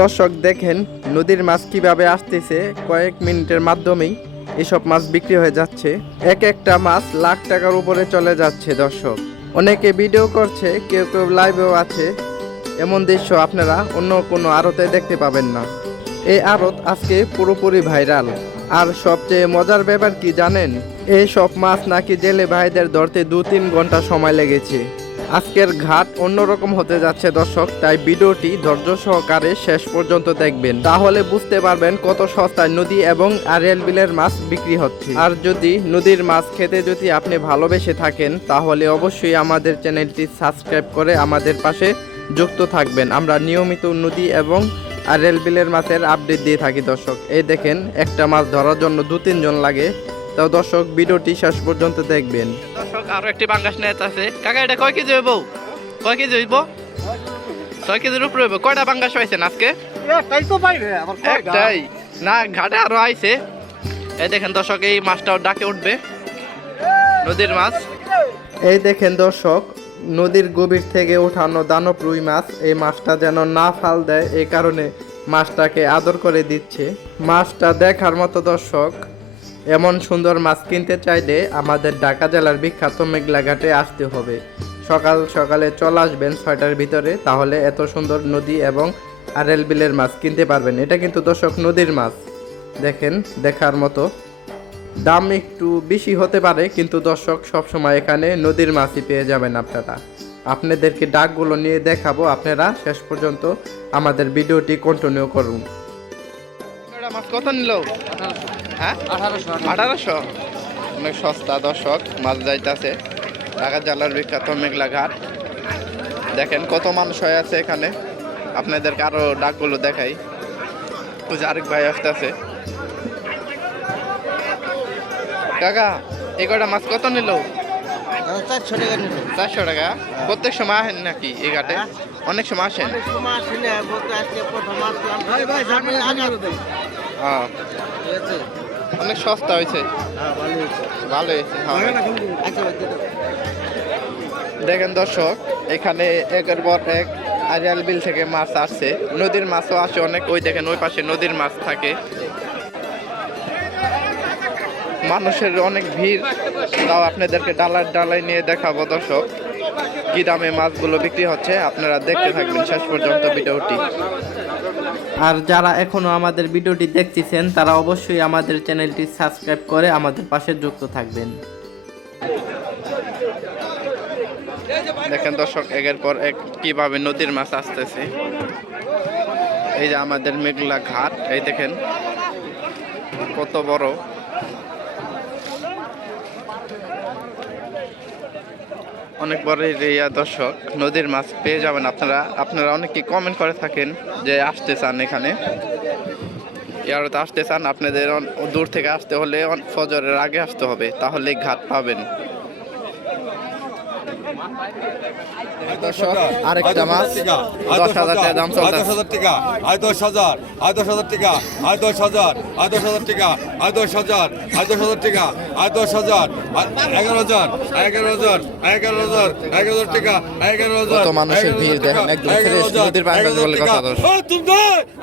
দর্শক দেখেন নদীর মাছ কিভাবে আসতেছে, কয়েক মিনিটের মাধ্যমেই এসব মাছ বিক্রি হয়ে যাচ্ছে। এক একটা মাছ লাখ টাকার উপরে চলে যাচ্ছে। দর্শক অনেকে ভিডিও করছে, কেউ কেউ লাইভেও আছে। এমন দৃশ্য আপনারা অন্য কোনো আড়তে দেখতে পাবেন না। এই আড়ত আজকে পুরোপুরি ভাইরাল। আর সবচেয়ে মজার ব্যাপার কি জানেন, এই সব মাছ নাকি জেলে ভাইদের ধরতে 2-3 ঘন্টা সময় লেগেছে। আজকের ঘাট অন্যরকম হতে যাচ্ছে দর্শক, তাই ভিডিওটি ধৈর্য সহকারে শেষ পর্যন্ত দেখবেন, তাহলে বুঝতে পারবেন কত সস্তায় নদী এবং আড়িয়াল বিলের মাছ বিক্রি হচ্ছে। আর যদি নদীর মাছ খেতে যদি আপনি ভালোবেসে থাকেন, তাহলে অবশ্যই আমাদের চ্যানেলটি সাবস্ক্রাইব করে আমাদের পাশে যুক্ত থাকবেন। আমরা নিয়মিত নদী এবং আড়িয়াল বিলের মাছের আপডেট দিয়ে থাকি দর্শক। এই দেখেন একটা মাছ ধরার জন্য 2-3 জন লাগে। তো দর্শক ভিডিওটি শেষ পর্যন্ত দেখবেন। দর্শক আরো একটি পাঙ্গাস নেট আছে। কাকা এটা কয় কেজি হইব? কয় কেজি হইব? 6 কেজির উপরে হইব। কয়টা পাঙ্গাস পাইছেন আজকে? একটাই না, ঘাটে আরো আইছে। এই দেখেন দর্শক, এই মাছটাও ডাকে উঠবে, নদীর মাছ। এই দেখেন দর্শক, নদীর গভীর থেকে উঠানো দানব রুই মাছ। এই মাছটা যেন না ফাল দেয়, এই কারণে মাছটাকে আদর করে দিচ্ছে। মাছটা দেখার মতো দর্শক। এমন সুন্দর মাছ কিনতে চাইলে আমাদের ঢাকা জেলার বিখ্যাত মেঘলা ঘাটে আসতে হবে। সকাল সকালে চলে আসবেন 6টার ভিতরে, তাহলে এত সুন্দর নদী এবং আড়িয়াল বিলের মাছ কিনতে পারবেন। এটা কিন্তু দর্শক নদীর মাছ, দেখেন দেখার মতো। দাম একটু বেশি হতে পারে, কিন্তু দর্শক সবসময় এখানে নদীর মাছই পেয়ে যাবেন আপনারা। আপনাদেরকে ডাকগুলো নিয়ে দেখাবো, আপনারা শেষ পর্যন্ত আমাদের ভিডিওটি কন্টিনিউ করুন। মাছ কত নিল? হ্যাঁ 1800। অনেক সস্তা দর্শক, মাছ যাইতেছে ঢাকা জেলার বিখ্যাত মেঘলা ঘাট। দেখেন কত মানুষ হয়ে আছে এখানে। আপনাদেরকে আরো ডাকগুলো দেখাই। আরেক ভাই আসতেছে। কাকা এই কটা মাছ কত নিল? 400 টাকা নিল। 400 টাকা। প্রত্যেক সময় আসেন নাকি এই ঘাটে? অনেক সময় আসেন। হ্যাঁ অনেক সস্তা হয়েছে, ভালো হয়েছে। দেখেন দর্শক, এখানে একের পর এক আড়িয়াল বিল থেকে মাছ আসছে, নদীর মাছও আসে অনেক। ওই দেখেন ওই পাশে নদীর মাছ থাকে। মানুষের অনেক ভিড়, তাও আপনাদেরকে ডালাই নিয়ে দেখাবো দর্শক কি দামে মাছগুলো বিক্রি হচ্ছে। আপনারা দেখতে থাকবেন শেষ পর্যন্ত ভিডিওটি। আর যারা এখনো আমাদের ভিডিওটি দেখতেছেন, তারা অবশ্যই আমাদের চ্যানেলটি সাবস্ক্রাইব করে আমাদের পাশে যুক্ত থাকবেন। দেখেন দর্শক, একের পর এক কিভাবে নদীর মাছ আসতেছে। এই যে আমাদের মেঘলা ঘাট, এই দেখেন কত বড়। অনেক বড় এরিয়া দর্শক, নদীর মাছ পেয়ে যাবেন আপনারা অনেকে কমেন্ট করে থাকেন যে আসতে চান এখানে, ইয়ারতে আসতে চান। আপনাদের দূর থেকে আসতে হলে ফজরের আগে আসতে হবে, তাহলে ঘাট পাবেন। আরেকটা মাছ 10,000 টাকা দাম চলছে। 10,000 টাকা, 10,000, 10,000 টাকা, 10,000, 10,000 টাকা, 10,000, 10,000 টাকা, 10,000, 11,000, 11,000, 11,000, 11,000 টাকা, 11,000। কত মানুষের ভিড় দেখেন, একদম ফ্রেশ নদীর পানি বলে কথা।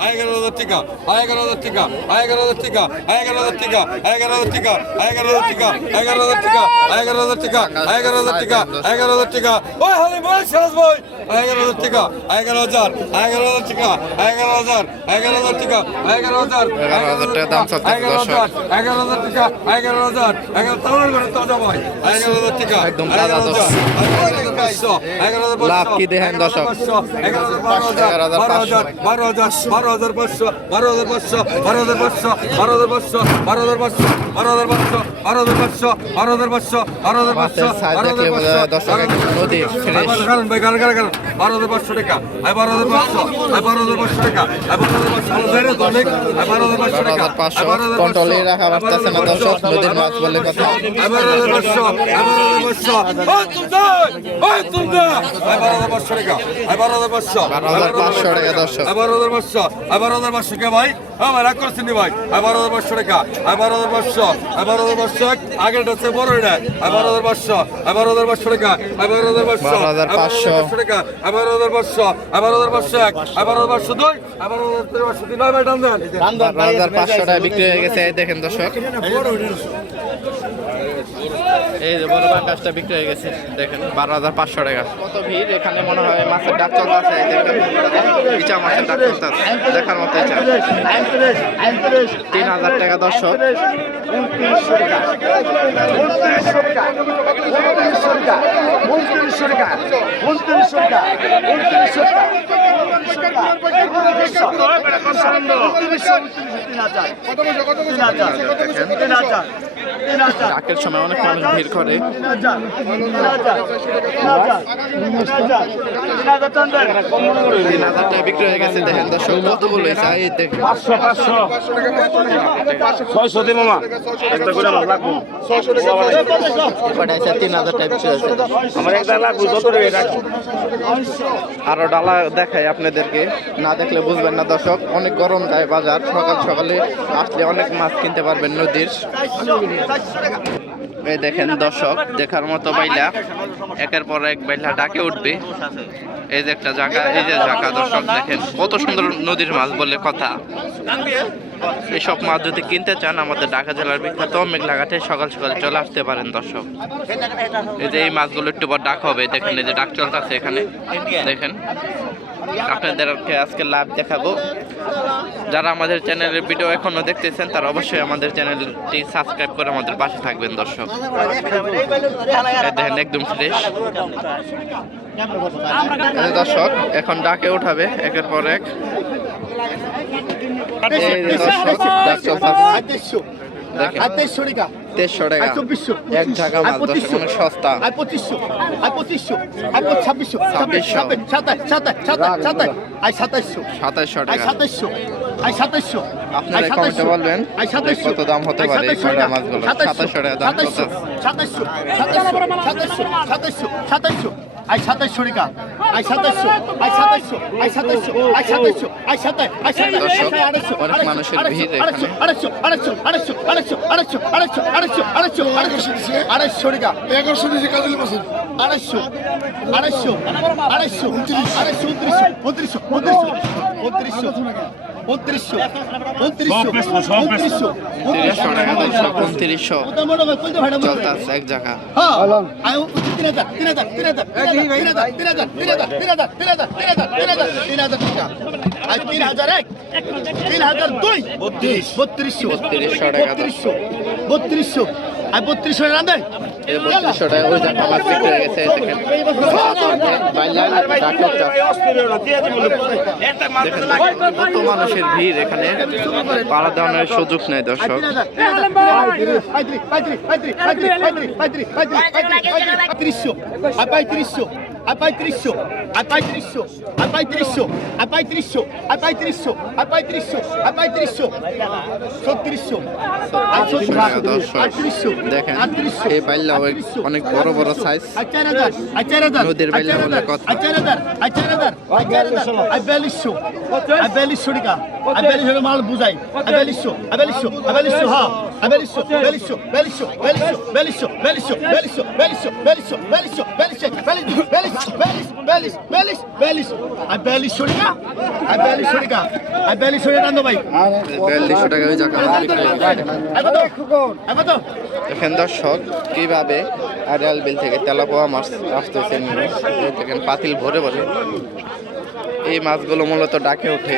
11,000 টাকা, 11,000 টাকা, 11,000 টাকা, 11,000 টাকা, 11,000 টাকা, 11,000 টাকা, 11,000 টাকা, 11,000 টাকা, 11,000 টাকা, 11,000 টাকা। ওই হালি বল শেষ বই। 11,000 টাকা, 11,000, 11,000 টাকা, 11,000, 11,000 টাকা, 11,000, 11,000 টাকা দাম চলছে দর্শক। 11,000 টাকা, 11,000, 11,000 তাজা ভাই। 11,000 টাকা, একদম তাজা দর্শক। 11,500, 11,500, লাভ কি দেখেন দর্শক। 11,500, 12,000, 12,500, 12,500, 12,500, 12,500, 12,500, 12,500, 12,500, 12,500, 12,500, মাছের সাইজ দেখলে বোঝা যায় দর্শক, একদম নদী ফ্রেশ। 12,500 টাকা, 12,500, 12,500 টাকা, 12,500 টাকা, 12,500 কন্ট্রোলে রাখা পারতেছে না দর্শক, নদীর মাছ বলে কথা। 12,500, 12,500, 12,500 টাকা, 12,500, 12,500 টাকা দর্শক। 12,500, 12,500 কে ভাই, আমার রাগ করছেন নি ভাই। 12,500 টাকা, 12,500, 12,500 আগের হচ্ছে বড় এটা। 12,500, 12,500 টাকা, 12,500 12,500 টাকা, 11,500, 11,501, 11,502, 11,503, 9 ভাই টান দেন। 12,500 টাকা বিক্রি হয়ে গেছে। এই দেখেন দর্শক, এই যে বড় পাঙ্গাসটা বিক্রি হয়ে গেছে দেখেন 12,500 টাকা। কত ভিড় এখানে, মনে হয় মাছের ডাক চলতেছে। এই দেখেন ইচা মাছের ডাক চলতেছে, দেখার মতো ইচা। 3,000 টাকা দর্শক। ডাকের সময় অনেক মানুষ ভিড় করে। 3,000 টাকা বিক্রি হয়ে গেছে দেখেন দর্শক। কতগুলো ইচা, এই দেখেন 600 দিন মামা একটা করে আমার লাগবো 3,000 টাকা বিক্রি হয়েছে। আমার একটা লাগবো যত রে রাখো আরো ডালা দেখাই আপনাদেরকে, না দেখলে বুঝবেন না দর্শক। অনেক গরম গায়ে বাজার, সকাল সকালে আসলে অনেক মাছ কিনতে পারবেন নদীর। এই দেখেন দর্শক, দেখার মতো বাইলা, একের পর এক বাইলা ডাকে উঠবে। এই যে একটা জায়গা, এই যে জায়গা দর্শক দেখেন কত সুন্দর নদীর মাছ বলে কথা। এইসব মাছ যদি কিনতে চান আমাদের ঢাকা জেলার বিখ্যাত মেঘলাঘাটে সকাল সকাল চলে আসতে পারেন দর্শক। এই যে এই মাছগুলো একটু পর ডাক হবে দেখেন, এই যে ডাক চলতেছে এখানে দেখেন। আপনাদেরকে আজকে লাইভ দেখাবো। যারা আমাদের চ্যানেলের ভিডিও এখনো দেখতেছেন তারা অবশ্যই আমাদের চ্যানেলটি সাবস্ক্রাইব করে আমাদের পাশে থাকবেন দর্শক। এই দেখেন একদম ফ্রেশ দর্শক, এখন ডাকে উঠাবে একের পর এক। এই যে দর্শক ডাক চলতেছে দেখেন 2300 টাকা এক ঝাঁকা মাছ দর্শক, অনেক সস্তা। 2500 2600 2700 টাকা। 2700 আপনারা কমেন্টে বলবেন কত দাম হতে পারে এই ছড়া মাছগুলো। 2700 টাকা দাম কত? 2700 টাকা। 2700 অনেক মানুষের ভিড় এখানে। 300 টাকা দর্শক, 2900 চলতেছে এক জায়গা। 3200 আর 3200 রান্দে 3200 টাকা ওই জায়গা মাছ বিক্রি হয়ে গেছে দেখেন। কত মানুষের ভিড় এখানে, পাড়া দেওয়ানোর সুযোগ নেই দর্শক। 3600 দেখেন এই বাইল্লা অনেক বড় বড় সাইজ নদীর বাইল্লা বলে কথা। 4200 টাকা মাল বুঝাই। 4200 হ্যাঁ 4200 ভাই। 4200 টাকা ওই জায়গা দেখেন দর্শক কিভাবে আড়াল বিল থেকে তেলাপোয়া মাছ আসতেছে। দেখেন পাতিল ভরে ভরে এই মাছগুলো মূলত ডাকে ওঠে।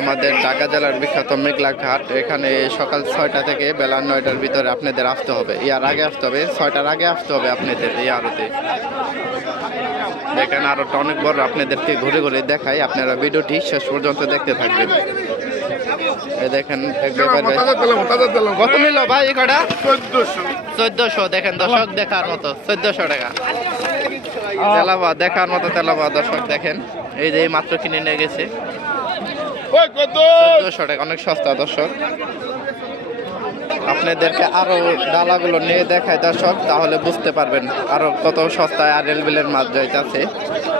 আমাদের ঢাকা জেলার বিখ্যাত মেঘলা ঘাট, এখানে সকাল 6টা থেকে বেলা 9টার ভিতরে আপনাদের আসতে হবে। ইয়ার আগে আসতে হবে, 6টার আগে আসতে হবে আপনাদের এই আড়তে। দেখেন আড়তটা অনেক বড়, আপনাদেরকে ঘুরে ঘুরে দেখাই, আপনারা ভিডিওটি শেষ পর্যন্ত দেখতে থাকবেন। এই দেখেন কত নিল ভাই এই কটা? 1400 দেখেন দর্শক, দেখার মতো 1400 টাকা তেলাপোয়া, দেখার মতো তেলাপোয়া দর্শক দেখেন। এই যে মাত্র কিনে নিয়ে গেছে 1400 টাকা, অনেক সস্তা দর্শক। আপনাদেরকে আরো ডালাগুলো নিয়ে দেখায় দর্শক, তাহলে বুঝতে পারবেন আরো কত সস্তায় আরএল বিলের মাছ যাইতেছে।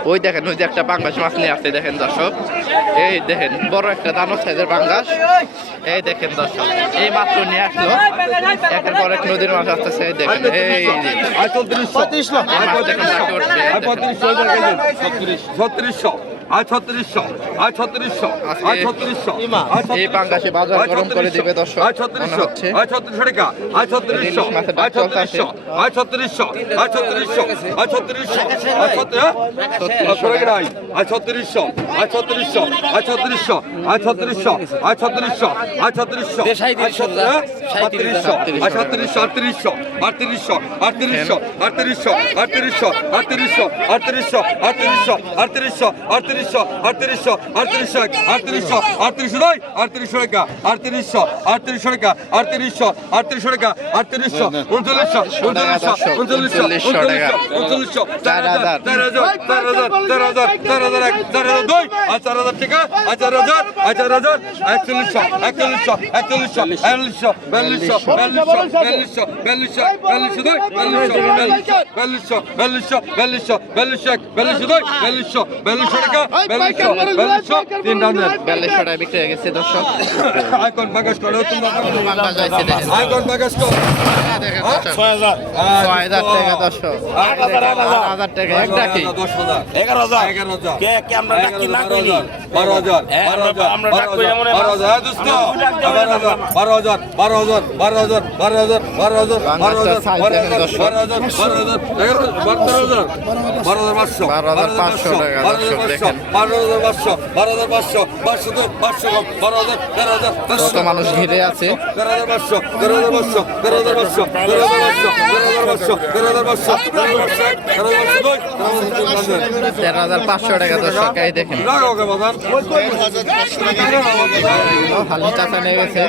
ওই দেখেন ওই যে একটা পাঙ্গাস মাছ নিয়ে আসছে দেখেন দর্শক, এই দেখেন বড় একটা দানো সাইজের পাঙ্গাস। এই দেখেন দর্শক, এই মাত্র নিয়ে আসলো, একের পর এক নদীর মাছ আসতেছে। এই দেখেন এই যে আয় 3400 এই মাছ দেখেন ডাকে উঠবে। আয় 3500 আয় 3600 আয় 3600 আয় 3600 এই পাঙ্গাসে বাজার গরম করে দিবে দর্শক আয় মনে 3600 হচ্ছে। আয় 3600 টাকা আয় 3600 আয় 3600 আয় 3600 আয় 3600 আয় 3600 আয় 3600 আয় 3600 আয় 3600 আয় 3600 আয় 3600 আয় 3600 আয় 3600 আয় 3600 3800 3800 3800 3800 3800 3800 3800 3800 3800 3800 3800 3800 3800 নয় 3800 টাকা 3800 3800 টাকা 3800 3800 টাকা 3800 3900 3900 3900 3900 4000 4000 4000 আর 4000 টাকা আর 4000 আর 4000 4100 4100 4100 4200 4200 টাকা 4200 টাকা বিক্রি হয়ে গেছে দর্শক। আইকন বাগাস করো তোমরা পাঙ্গাস যাইছে দেখেন। আইকন বাগাস করো দেখেন দর্শক 6000 টাকা দর্শক, 8000 টাকা এক ডাকি। 10000 11000 কে কে আমরা ডাকি না কইনি 12000 আমরা ডাক কই এমন 12000 দোস্ত 12000 12000 12000 12000 12000 12000 বাংলাদেশের সাইজ দেখেন দর্শক। 12000 12000 12500 12500 টাকা দর্শক দেখেন। 12500 12500 500 500 12000 12000 কত মানুষ ঘিরে আছে। 12500 12500 12500 12500 12500 13,500 টাকা দর্শক। এই দেখেন রাখো কে বাজার হালি চাচা নিয়ে গেছে।